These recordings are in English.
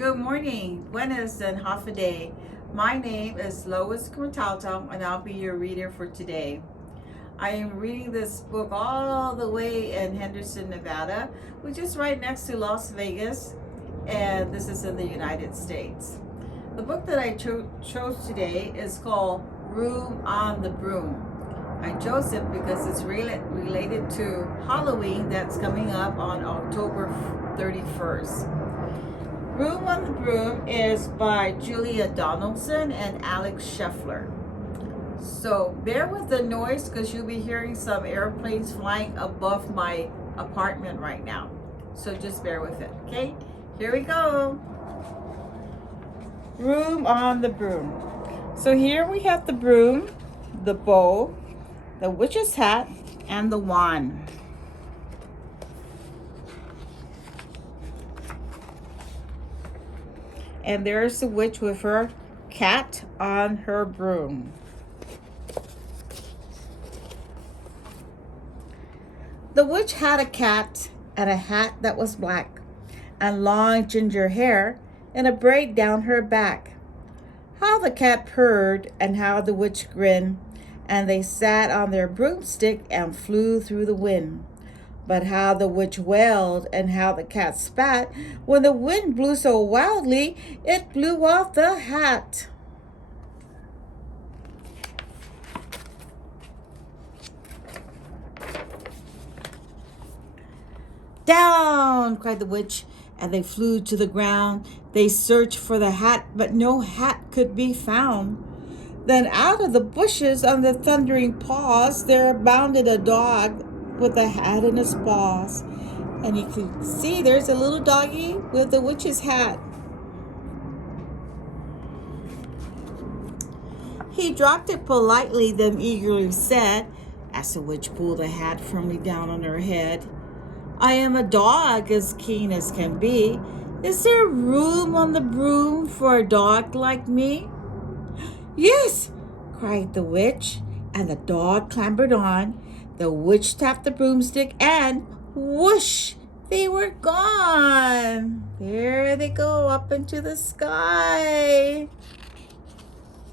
Good morning, buenas and half a day. My name is Lois Quintalto and I'll be your reader for today. I am reading this book all the way in Henderson, Nevada, which is right next to Las Vegas, and this is in the United States. The book that I chose today is called Room on the Broom. I chose it because it's related to Halloween that's coming up on October 31st. Room on the Broom is by Julia Donaldson and Alex Scheffler. So bear with the noise because you'll be hearing some airplanes flying above my apartment right now. So just bear with it, okay? Here we go. Room on the Broom. So here we have the broom, the bow, the witch's hat, and the wand. And there's the witch with her cat on her broom. The witch had a cat and a hat that was black, and long ginger hair, and a braid down her back. How the cat purred, and how the witch grinned, and they sat on their broomstick and flew through the wind. But how the witch wailed, and how the cat spat, when the wind blew so wildly, it blew off the hat. Down, cried the witch, and they flew to the ground. They searched for the hat, but no hat could be found. Then out of the bushes on the thundering paws, there bounded a dog with a hat in his paws. And you can see there's a little doggy with the witch's hat. He dropped it politely, then eagerly said, as the witch pulled the hat firmly down on her head, I am a dog as keen as can be. Is there room on the broom for a dog like me? Yes, cried the witch, and the dog clambered on. The witch tapped the broomstick and whoosh, they were gone. There they go up into the sky.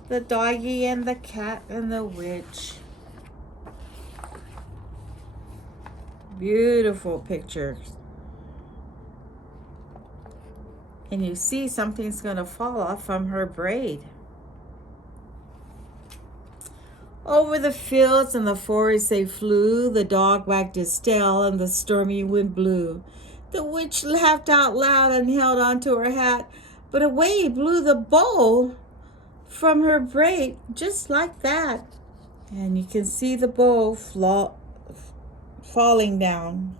The doggy and the cat and the witch. Beautiful pictures. And you see something's going to fall off from her braid. Over the fields and the forest they flew. The dog wagged his tail and the stormy wind blew. The witch laughed out loud and held on to her hat, but away blew the bow from her braid, just like that. And you can see the bow falling down.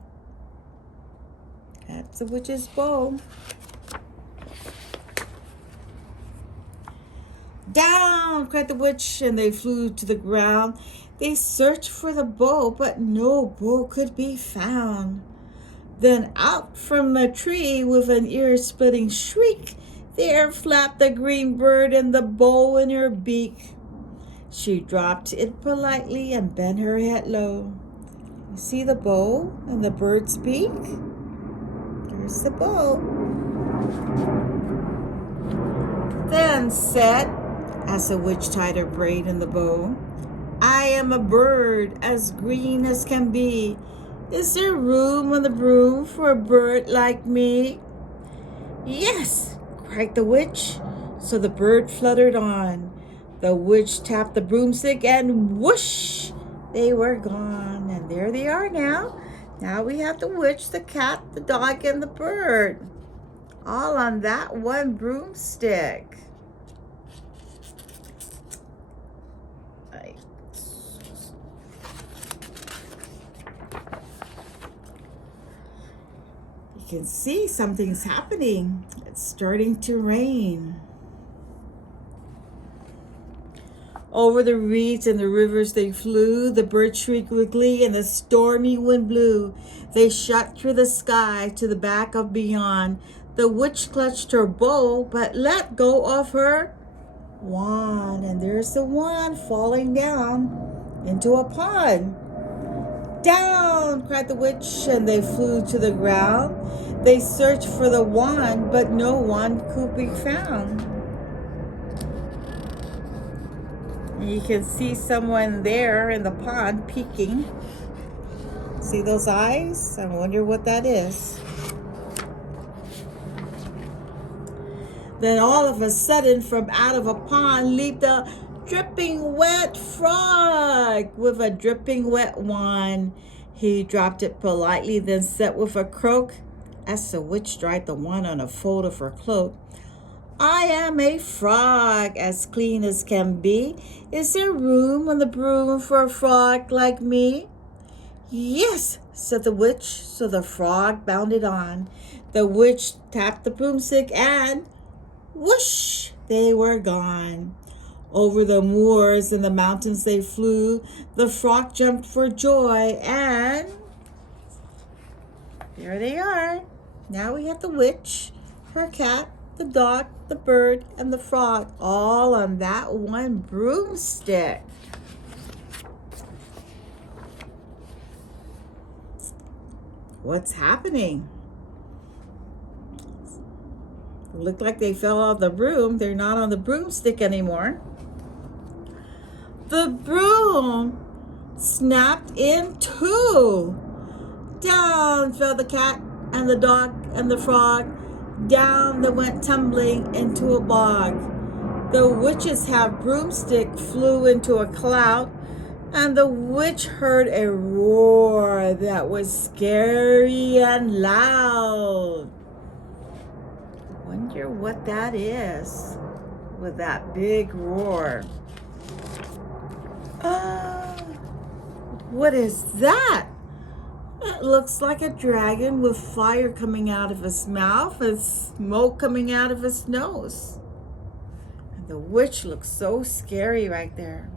That's the witch's bow. Down, cried the witch, and they flew to the ground. They searched for the bow, but no bow could be found. Then out from the tree with an ear-splitting shriek, there flapped the green bird and the bow in her beak. She dropped it politely and bent her head low. You see the bow and the bird's beak? There's the bow. Then said, as the witch tied her braid in the bow, I am a bird as green as can be. Is there room on the broom for a bird like me? Yes, cried the witch. So the bird fluttered on. The witch tapped the broomstick and whoosh, they were gone. And there they are now. Now we have the witch, the cat, the dog, and the bird. All on that one broomstick. You can see something's happening. It's starting to rain. Over the reeds and the rivers they flew. The birds shrieked with glee and the stormy wind blew. They shot through the sky to the back of beyond. The witch clutched her bow but let go of her wand. And there's the wand falling down into a pond. Down, cried the witch, and they flew to the ground. They searched for the wand, but no one could be found. And you can see someone there in the pond peeking. See those eyes? I wonder what that is. Then all of a sudden, from out of a pond leaped a dripping wet frog with a dripping wet wand. He dropped it politely, then said with a croak, as the witch dried the wand on a fold of her cloak, I am a frog, as clean as can be. Is there room on the broom for a frog like me? Yes, said the witch, so the frog bounded on. The witch tapped the broomstick and whoosh, they were gone. Over the moors and the mountains they flew. The frog jumped for joy, and there they are. Now we have the witch, her cat, the dog, the bird, and the frog, all on that one broomstick. What's happening? It looked like they fell off the broom. They're not on the broomstick anymore. The broom snapped in two. Down fell the cat and the dog and the frog. Down they went tumbling into a bog. The witch's half broomstick flew into a cloud, and the witch heard a roar that was scary and loud. Wonder what that is with that big roar. What is that? It looks like a dragon with fire coming out of his mouth and smoke coming out of his nose. And the witch looks so scary right there.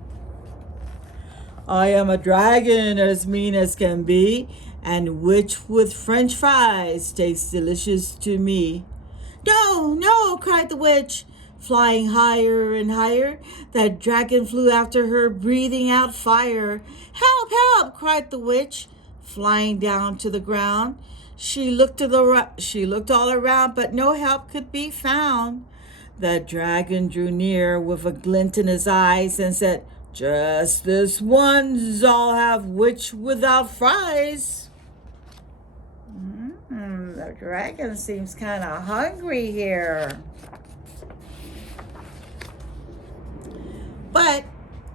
I am a dragon as mean as can be, and witch with French fries tastes delicious to me. No, no, cried the witch. Flying higher and higher, the dragon flew after her, breathing out fire. Help, help, cried the witch, flying down to the ground. She looked all around, but no help could be found. The dragon drew near with a glint in his eyes and said, just this once I'll have witch without fries. The dragon seems kind of hungry here. But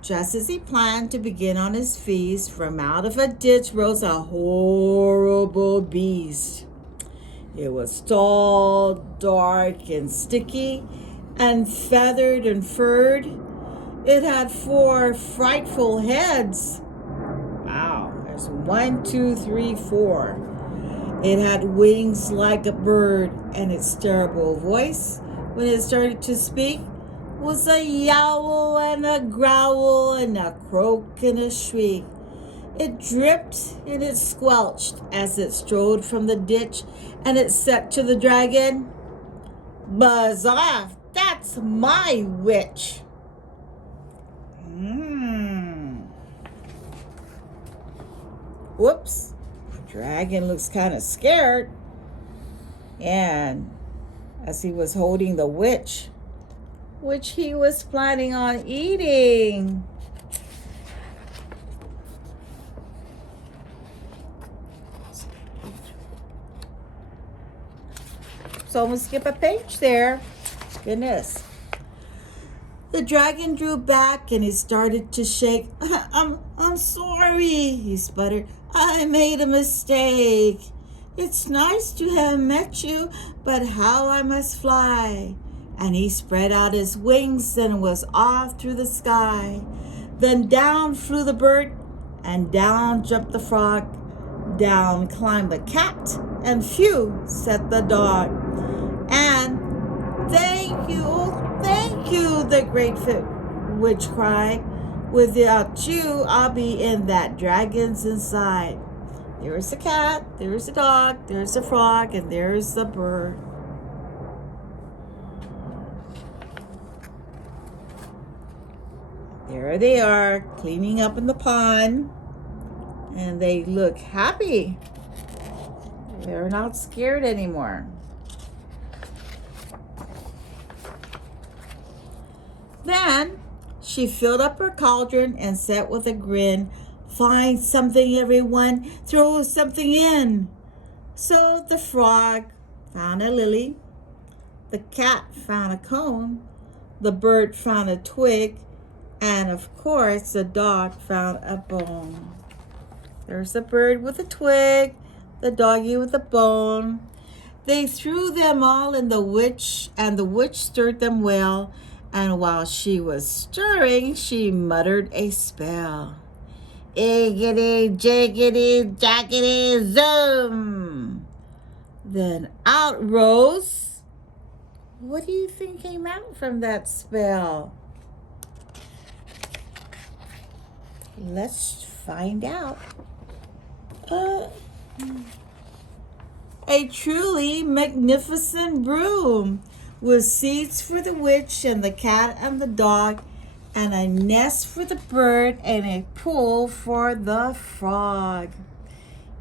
just as he planned to begin on his feast, from out of a ditch rose a horrible beast. It was tall, dark, and sticky, and feathered and furred. It had 4 frightful heads. Wow, there's 1, 2, 3, 4. It had wings like a bird, and its terrible voice, when it started to speak, was a yowl and a growl and a croak and a shriek. It dripped and it squelched as it strode from the ditch, and it said to the dragon, Buzz off, that's my witch. Whoops, the dragon looks kind of scared. And as he was holding the witch, which he was planning on eating. So I'm going to skip a page there. Goodness. The dragon drew back and he started to shake. I'm sorry, he sputtered. I made a mistake. It's nice to have met you, but how I must fly. And he spread out his wings and was off through the sky. Then down flew the bird, and down jumped the frog. Down climbed the cat, and phew, said the dog. And thank you, the great witch cried. Without you, I'll be in that dragon's inside. There's the cat, there's the dog, there's the frog, and there's the bird. There they are, cleaning up in the pond, and they look happy. They're not scared anymore. Then she filled up her cauldron and said with a grin, "Find something, everyone, throw something in." So the frog found a lily, the cat found a cone, the bird found a twig, and of course the dog found a bone. There's the bird with a twig, the doggy with a bone. They threw them all in the witch, and the witch stirred them well. And while she was stirring, she muttered a spell. Iggity, jiggity, jackety, zoom. Then out rose. What do you think came out from that spell? Let's find out. A truly magnificent broom with seats for the witch and the cat and the dog, and a nest for the bird and a pool for the frog.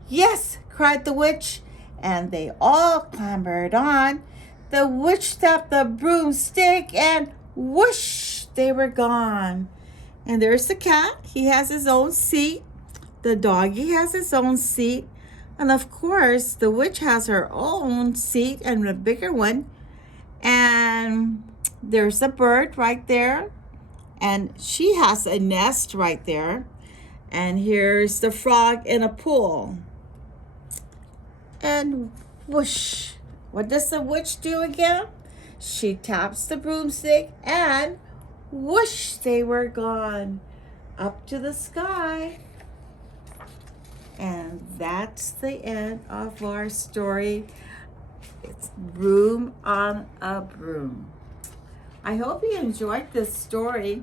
"Yes," cried the witch, and they all clambered on. The witch tapped the broomstick, and whoosh, they were gone. And there's the cat. He has his own seat. The doggy has his own seat. And of course, the witch has her own seat and a bigger one. And there's a bird right there. And she has a nest right there. And here's the frog in a pool. And whoosh. What does the witch do again? She taps the broomstick and whoosh, they were gone up to the sky. And that's the end of our story. It's Broom on a Broom. I hope you enjoyed this story.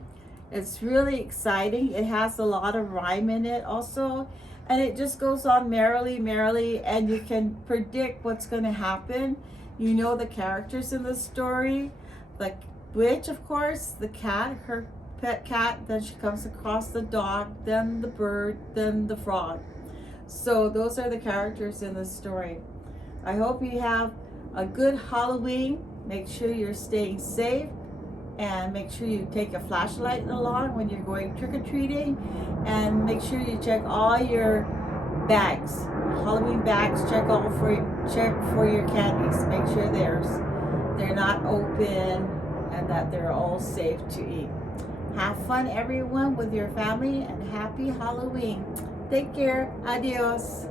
It's really exciting. It has a lot of rhyme in it also. And it just goes on merrily, merrily, and you can predict what's going to happen. You know the characters in the story. The witch, of course, the cat, her pet cat, then she comes across the dog, then the bird, then the frog. So those are the characters in the story. I hope you have a good Halloween. Make sure you're staying safe, and make sure you take a flashlight along when you're going trick-or-treating, and make sure you check all your bags, Halloween bags. Check for your candies. Make sure they're not open and that they're all safe to eat. Have fun, everyone, with your family, and happy Halloween. Take care. Adios.